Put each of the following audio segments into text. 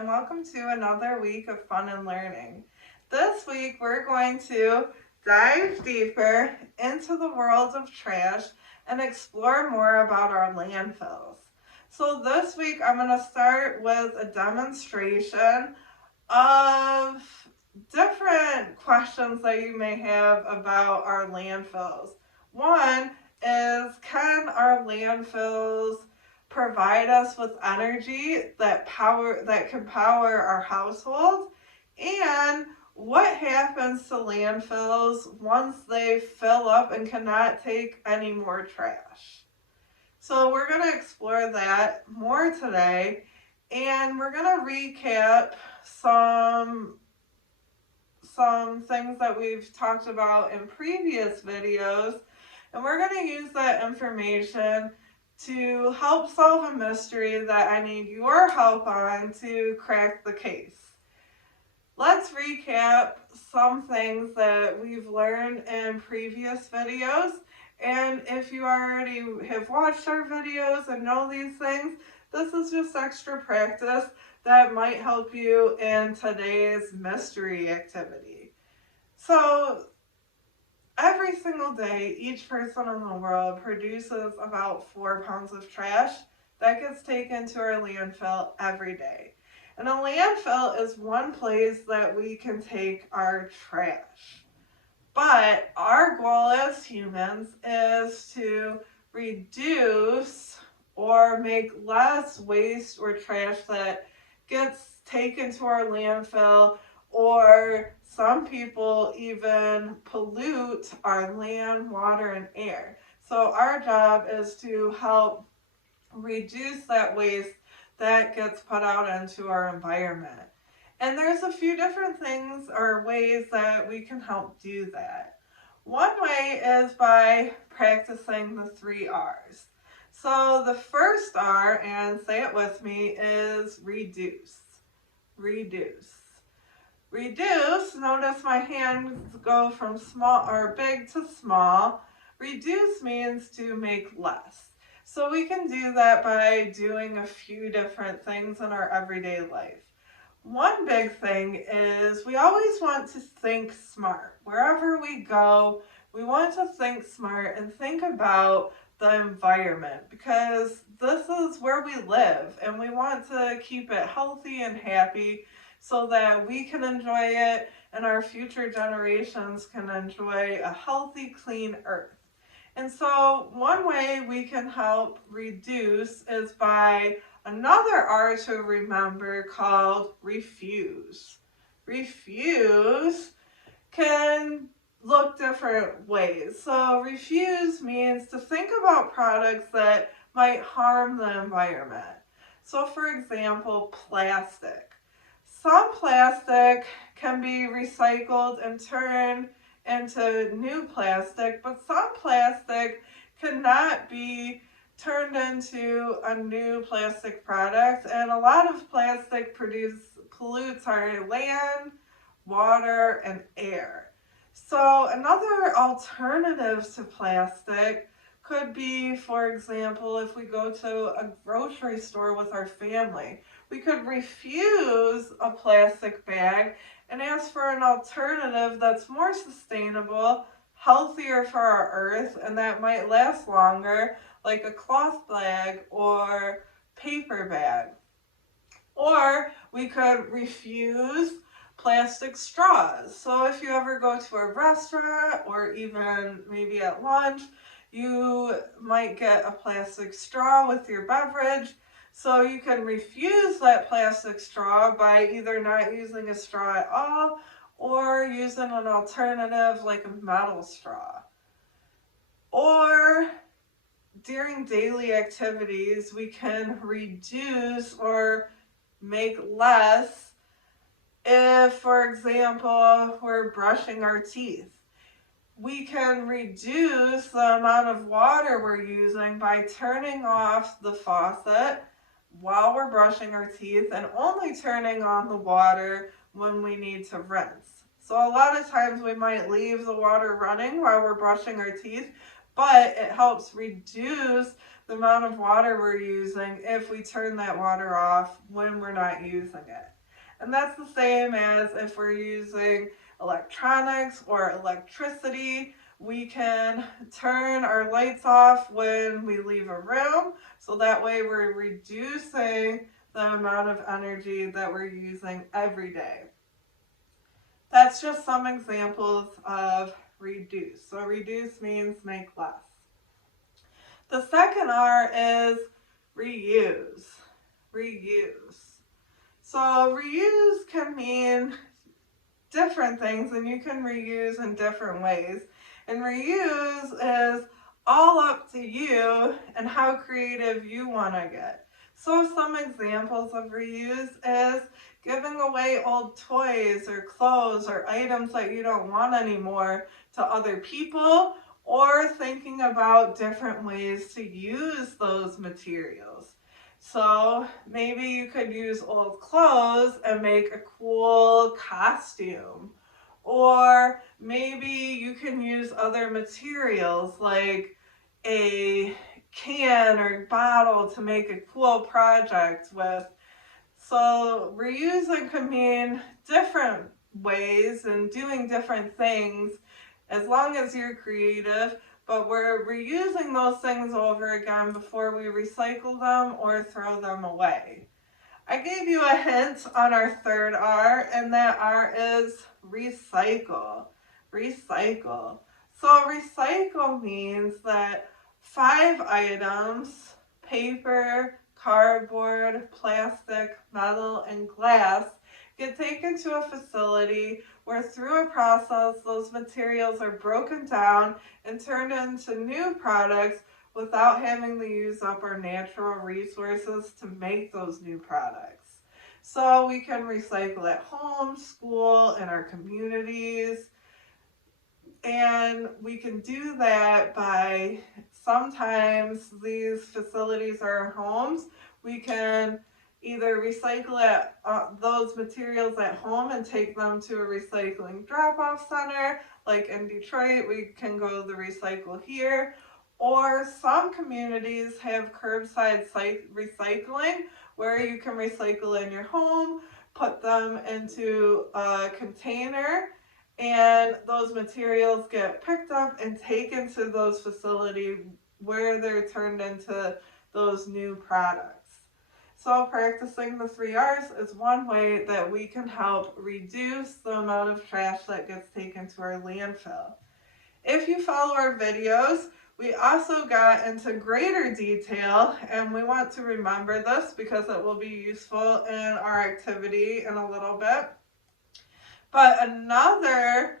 and welcome to another week of fun and learning. This week we're going to dive deeper into the world of trash and explore more about our landfills. So this week I'm going to start with a demonstration of different questions that you may have about our landfills. One is, can our landfills provide us with energy that can power our household? And what happens to landfills once they fill up and cannot take any more trash? So we're going to explore that more today, and we're going to recap some things that we've talked about in previous videos, and we're going to use that information to help solve a mystery that I need your help on to crack the case. Let's recap some things that we've learned in previous videos, and if you already have watched our videos and know these things, this is just extra practice that might help you in today's mystery activity. So, every single day, each person in the world produces about 4 pounds of trash that gets taken to our landfill every day. And a landfill is one place that we can take our trash. But our goal as humans is to reduce or make less waste or trash that gets taken to our landfill, or some people even pollute our land, water, and air. So our job is to help reduce that waste that gets put out into our environment. And there's a few different things or ways that we can help do that. One way is by practicing the 3 R's. So the first R, and say it with me, is reduce. Reduce. Reduce, notice my hands go from small or big to small. Reduce means to make less. So we can do that by doing a few different things in our everyday life. One big thing is we always want to think smart. Wherever we go, we want to think smart and think about the environment, because this is where we live and we want to keep it healthy and happy so that we can enjoy it and our future generations can enjoy a healthy, clean earth. And so one way we can help reduce is by another R to remember called refuse. Refuse can look different ways. So refuse means to think about products that might harm the environment. So for example, plastic. Some plastic can be recycled and turned into new plastic, but some plastic cannot be turned into a new plastic product, and a lot of plastic pollutes our land, water, and air. So another alternative to plastic could be, for example, if we go to a grocery store with our family, we could refuse a plastic bag and ask for an alternative that's more sustainable, healthier for our earth, and that might last longer, like a cloth bag or paper bag. Or we could refuse plastic straws. So if you ever go to a restaurant or even maybe at lunch, you might get a plastic straw with your beverage. So you can refuse that plastic straw by either not using a straw at all or using an alternative like a metal straw. Or during daily activities, we can reduce or make less if, for example, we're brushing our teeth. We can reduce the amount of water we're using by turning off the faucet while we're brushing our teeth and only turning on the water when we need to rinse. So a lot of times we might leave the water running while we're brushing our teeth, but it helps reduce the amount of water we're using if we turn that water off when we're not using it. And that's the same as if we're using electronics or electricity. We can turn our lights off when we leave a room, so that way we're reducing the amount of energy that we're using every day. That's just some examples of reduce. So reduce means make less. The second R is reuse. Reuse. So reuse can mean different things, and you can reuse in different ways. And reuse is all up to you and how creative you want to get. So some examples of reuse is giving away old toys or clothes or items that you don't want anymore to other people, or thinking about different ways to use those materials. So maybe you could use old clothes and make a cool costume. Or maybe you can use other materials like a can or bottle to make a cool project with. So reusing can mean different ways and doing different things as long as you're creative, but we're reusing those things over again before we recycle them or throw them away. I gave you a hint on our third R, and that R is recycle. Recycle. So recycle means that 5 items, paper, cardboard, plastic, metal, and glass, get taken to a facility where through a process those materials are broken down and turned into new products without having to use up our natural resources to make those new products. So we can recycle at home, school, in our communities, and we can do that by sometimes these facilities are our homes. We can either recycle those materials at home and take them to a recycling drop-off center. Like in Detroit, we can go to the recycle here. Or some communities have curbside recycling where you can recycle in your home, put them into a container, and those materials get picked up and taken to those facilities where they're turned into those new products. So practicing the 3 R's is one way that we can help reduce the amount of trash that gets taken to our landfill. If you follow our videos, we also got into greater detail, and we want to remember this because it will be useful in our activity in a little bit. But another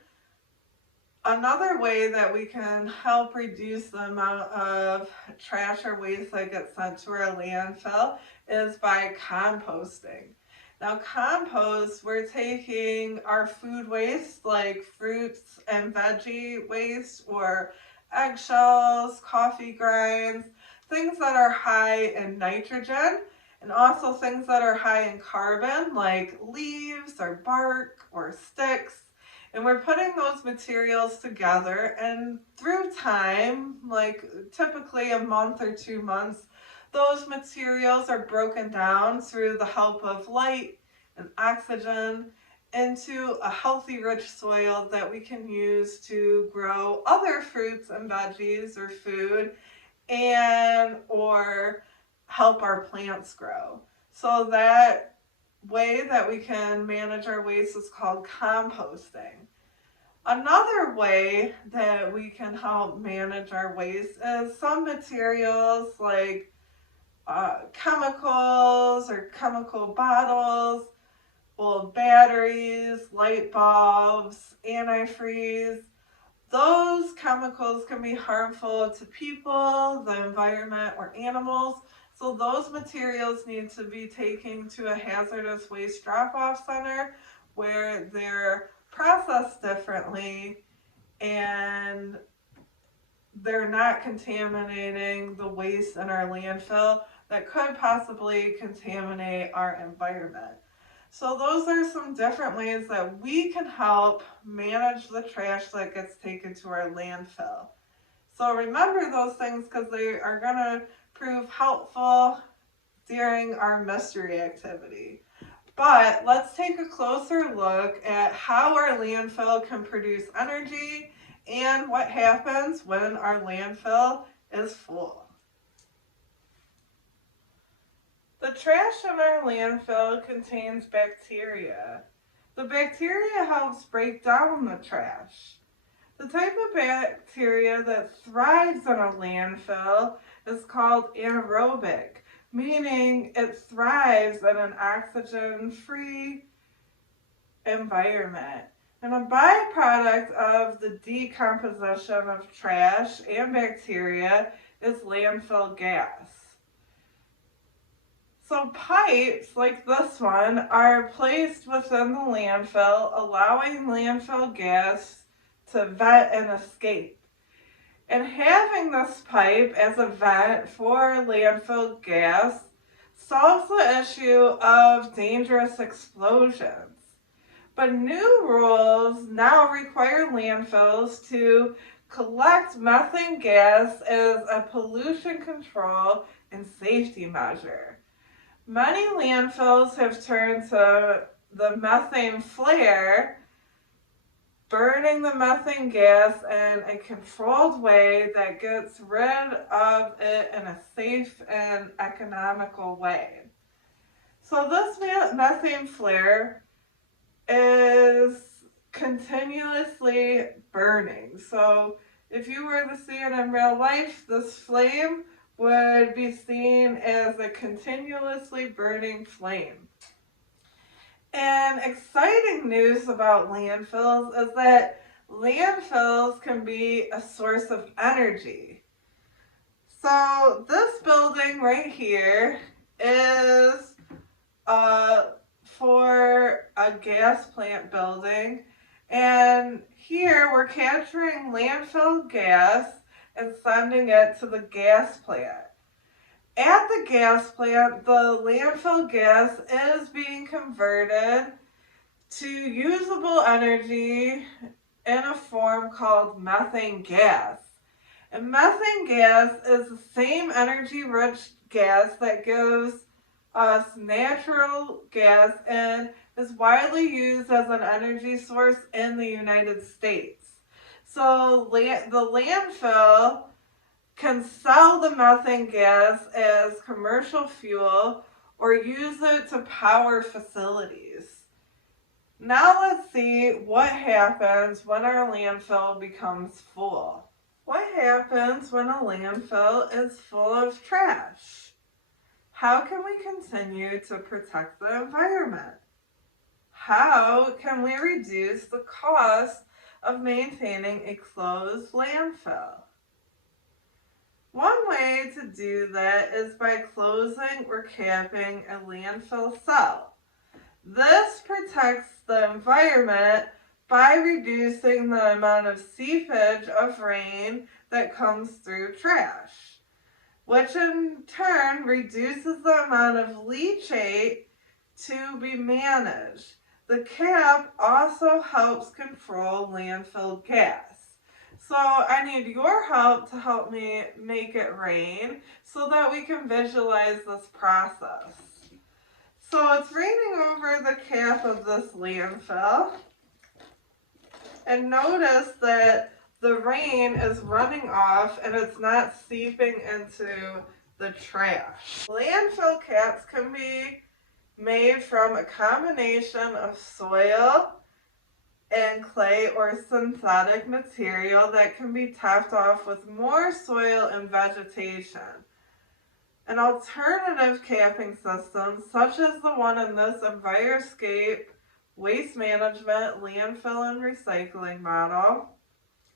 way that we can help reduce the amount of trash or waste that gets sent to our landfill is by composting. Now compost, we're taking our food waste like fruits and veggie waste or eggshells, coffee grinds, things that are high in nitrogen, and also things that are high in carbon like leaves or bark or sticks. And we're putting those materials together, and through time, like typically a month or 2 months, those materials are broken down through the help of light and oxygen into a healthy, rich soil that we can use to grow other fruits and veggies or food, and or help our plants grow. So that way that we can manage our waste is called composting. Another way that we can help manage our waste is some materials like chemicals or chemical bottles, old batteries, light bulbs, antifreeze. Those chemicals can be harmful to people, the environment, or animals. So those materials need to be taken to a hazardous waste drop-off center where they're processed differently and they're not contaminating the waste in our landfill that could possibly contaminate our environment. So those are some different ways that we can help manage the trash that gets taken to our landfill. So remember those things because they are going to prove helpful during our mystery activity. But let's take a closer look at how our landfill can produce energy and what happens when our landfill is full. The trash in our landfill contains bacteria. The bacteria helps break down the trash. The type of bacteria that thrives in a landfill is called anaerobic, meaning it thrives in an oxygen-free environment. And a byproduct of the decomposition of trash and bacteria is landfill gas. So pipes like this one are placed within the landfill, allowing landfill gas to vent and escape. And having this pipe as a vent for landfill gas solves the issue of dangerous explosions. But new rules now require landfills to collect methane gas as a pollution control and safety measure. Many landfills have turned to the methane flare, burning the methane gas in a controlled way that gets rid of it in a safe and economical way. So this methane flare is continuously burning. So if you were to see it in real life, this flame would be seen as a continuously burning flame. And exciting news about landfills is that landfills can be a source of energy. So this building right here is for a gas plant building, and here we're capturing landfill gas and sending it to the gas plant. At the gas plant, the landfill gas is being converted to usable energy in a form called methane gas. And methane gas is the same energy-rich gas that gives us natural gas and is widely used as an energy source in the United States. So the landfill can sell the methane gas as commercial fuel or use it to power facilities. Now let's see what happens when our landfill becomes full. What happens when a landfill is full of trash? How can we continue to protect the environment? How can we reduce the cost of maintaining a closed landfill? One way to do that is by closing or capping a landfill cell. This protects the environment by reducing the amount of seepage of rain that comes through trash, which in turn reduces the amount of leachate to be managed. The cap also helps control landfill gas. So I need your help to help me make it rain so that we can visualize this process. So it's raining over the cap of this landfill. And notice that the rain is running off and it's not seeping into the trash. Landfill caps can be made from a combination of soil and clay or synthetic material that can be topped off with more soil and vegetation. An alternative capping system, such as the one in this EnviroScape waste management, landfill, and recycling model,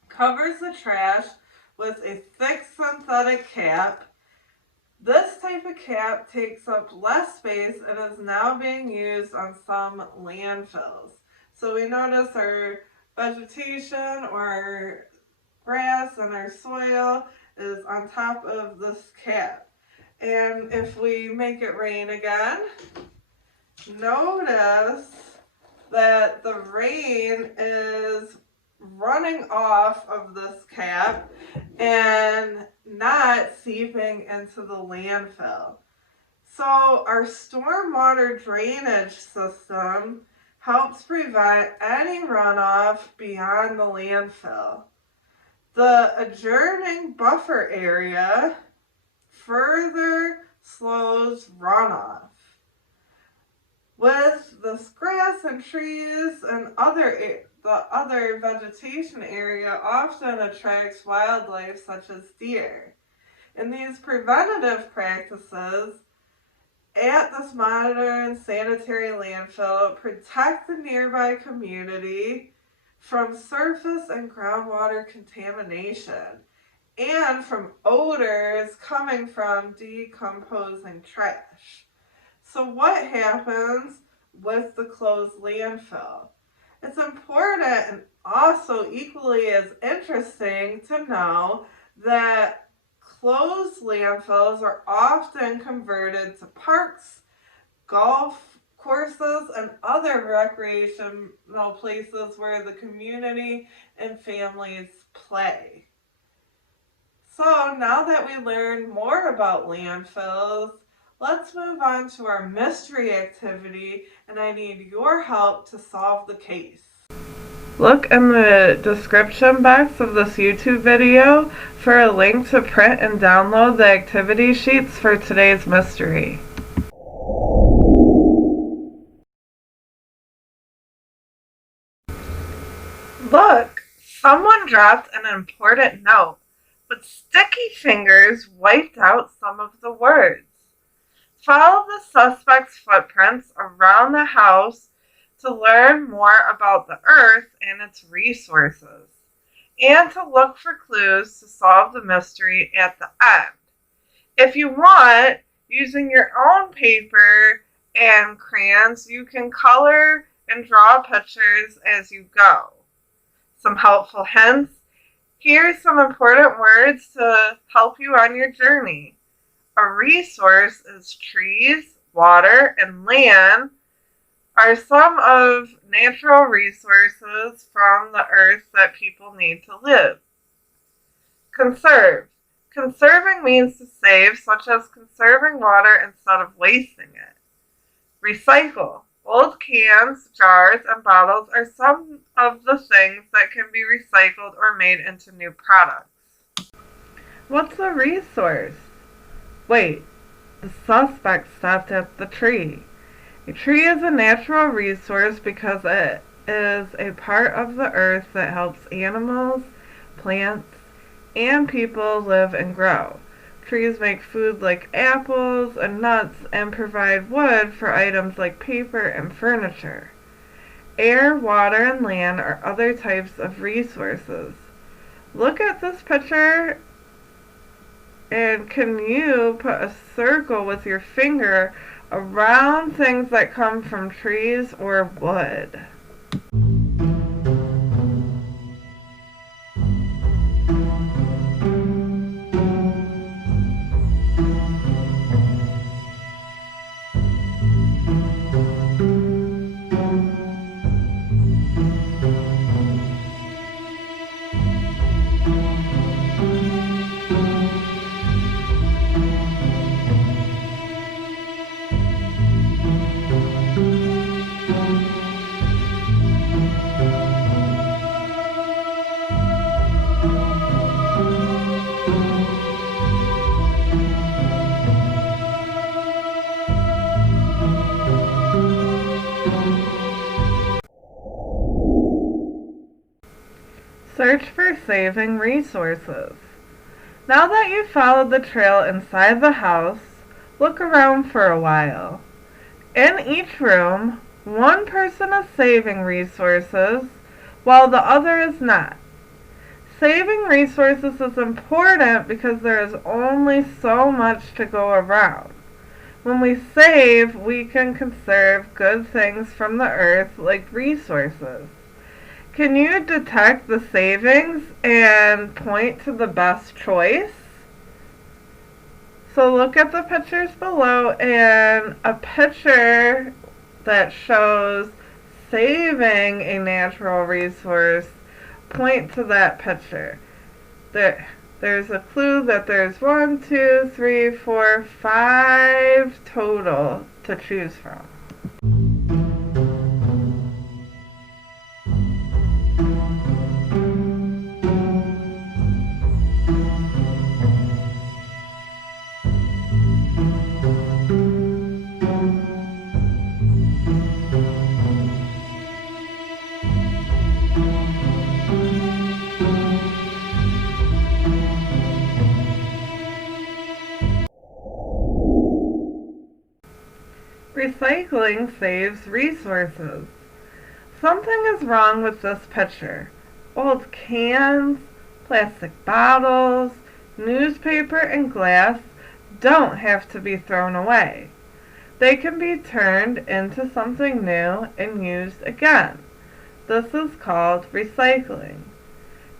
covers the trash with a thick synthetic cap. This type of cap takes up less space and is now being used on some landfills. So we notice our vegetation or our grass and our soil is on top of this cap. And if we make it rain again, notice that the rain is running off of this cap and not seeping into the landfill. So our stormwater drainage system helps prevent any runoff beyond the landfill. The adjoining buffer area further slows runoff. With this grass and trees and the other vegetation area often attracts wildlife such as deer. And these preventative practices at this modern sanitary landfill protect the nearby community from surface and groundwater contamination and from odors coming from decomposing trash. So what happens with the closed landfill? It's important and also equally as interesting to know that closed landfills are often converted to parks, golf courses, and other recreational places where the community and families play. So now that we learned more about landfills, let's move on to our mystery activity, and I need your help to solve the case. Look in the description box of this YouTube video for a link to print and download the activity sheets for today's mystery. Look, someone dropped an important note, but sticky fingers wiped out some of the words. Follow the suspect's footprints around the house to learn more about the earth and its resources, and to look for clues to solve the mystery at the end. If you want, using your own paper and crayons, you can color and draw pictures as you go. Some helpful hints. Here's some important words to help you on your journey. A resource is trees, water, and land are some of natural resources from the earth that people need to live. Conserve. Conserving means to save, such as conserving water instead of wasting it. Recycle. Old cans, jars, and bottles are some of the things that can be recycled or made into new products. What's a resource? Wait, the suspect stopped at the tree. A tree is a natural resource because it is a part of the earth that helps animals, plants, and people live and grow. Trees make food like apples and nuts and provide wood for items like paper and furniture. Air, water, and land are other types of resources. Look at this picture, and can you put a circle with your finger around things that come from trees or wood? Search for saving resources. Now that you've followed the trail inside the house, look around for a while. In each room, one person is saving resources while the other is not. Saving resources is important because there is only so much to go around. When we save, we can conserve good things from the earth like resources. Can you detect the savings and point to the best choice? So look at the pictures below, and a picture that shows saving a natural resource point to that picture. There's a clue that there's 1, 2, 3, 4, 5 total to choose from. Recycling saves resources. Something is wrong with this picture. Old cans, plastic bottles, newspaper, and glass don't have to be thrown away. They can be turned into something new and used again. This is called recycling.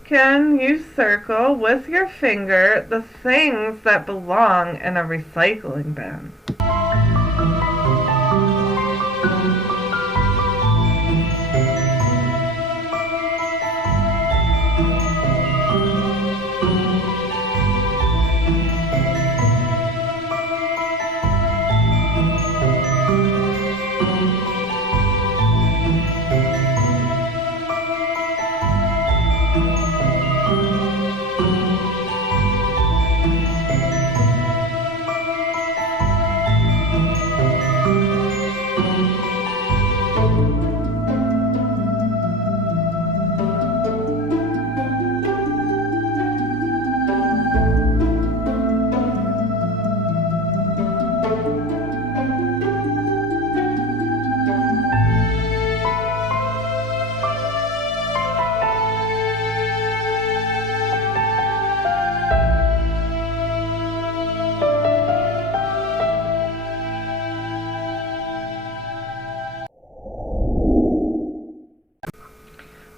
Can you circle with your finger the things that belong in a recycling bin?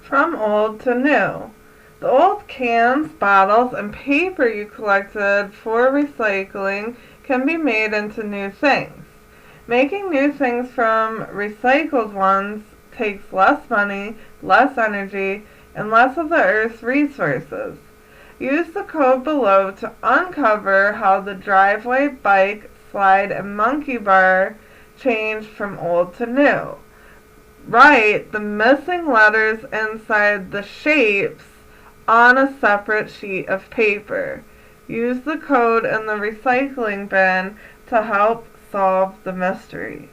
From old to new. The old cans, bottles, and paper you collected for recycling can be made into new things. Making new things from recycled ones takes less money, less energy, and less of the Earth's resources. Use the code below to uncover how the driveway, bike, slide, and monkey bar changed from old to new. Write the missing letters inside the shapes on a separate sheet of paper. Use the code in the recycling bin to help solve the mystery.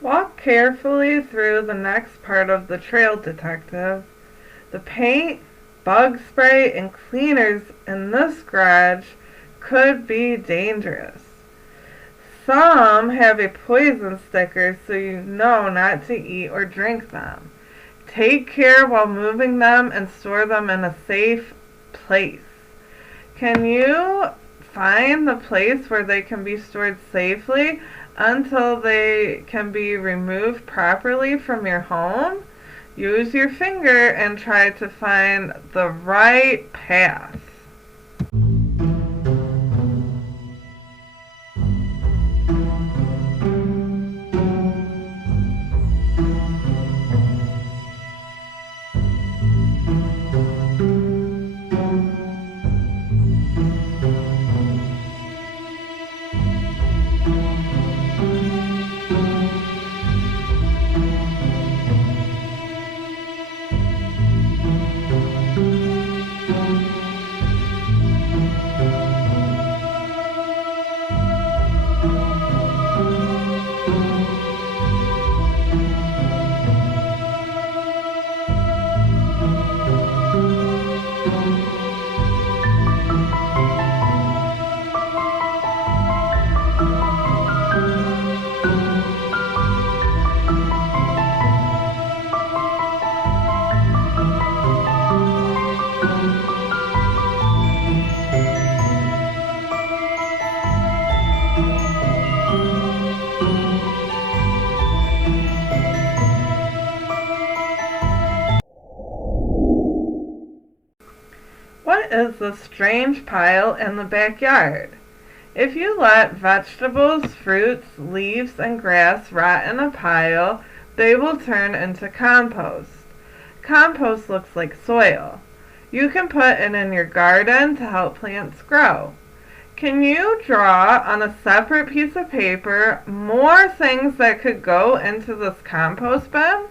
Walk carefully through the next part of the trail, detective. The paint, bug spray, and cleaners in this garage could be dangerous. Some have a poison sticker so you know not to eat or drink them. Take care while moving them and store them in a safe place. Can you find the place where they can be stored safely until they can be removed properly from your home? Use your finger and try to find the right path. is the strange pile in the backyard? If you let vegetables, fruits, leaves, and grass rot in a pile, they will turn into compost. Compost looks like soil. You can put it in your garden to help plants grow. Can you draw on a separate piece of paper more things that could go into this compost bin?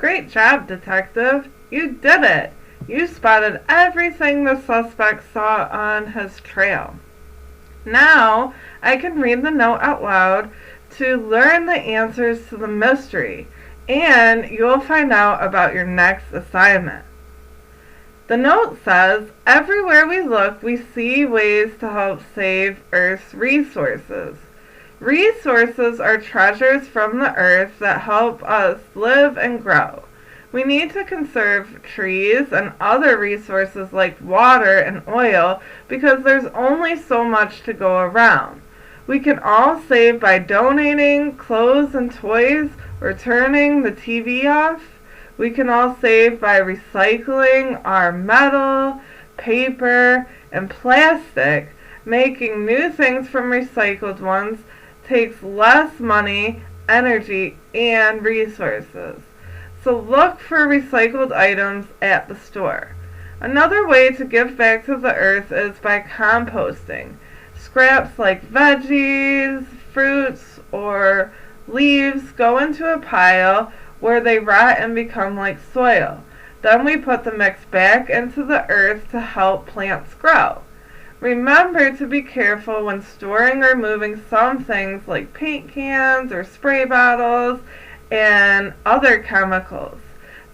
Great job, detective. You did it. You spotted everything the suspect saw on his trail. Now, I can read the note out loud to learn the answers to the mystery, and you'll find out about your next assignment. The note says, everywhere we look, we see ways to help save Earth's resources. Resources are treasures from the earth that help us live and grow. We need to conserve trees and other resources like water and oil because there's only so much to go around. We can all save by donating clothes and toys or turning the TV off. We can all save by recycling our metal, paper, and plastic. Making new things from recycled ones takes less money, energy, and resources. So look for recycled items at the store. Another way to give back to the earth is by composting. Scraps like veggies, fruits, or leaves go into a pile where they rot and become like soil. Then we put the mix back into the earth to help plants grow. Remember to be careful when storing or moving some things like paint cans or spray bottles and other chemicals.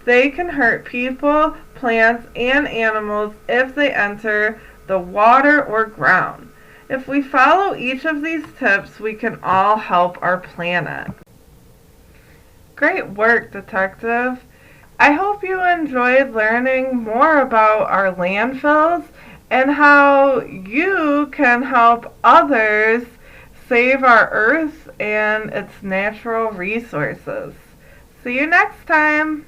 They can hurt people, plants, and animals if they enter the water or ground. If we follow each of these tips, we can all help our planet. Great work, detective. I hope you enjoyed learning more about our landfills and how you can help others save our earth and its natural resources. See you next time!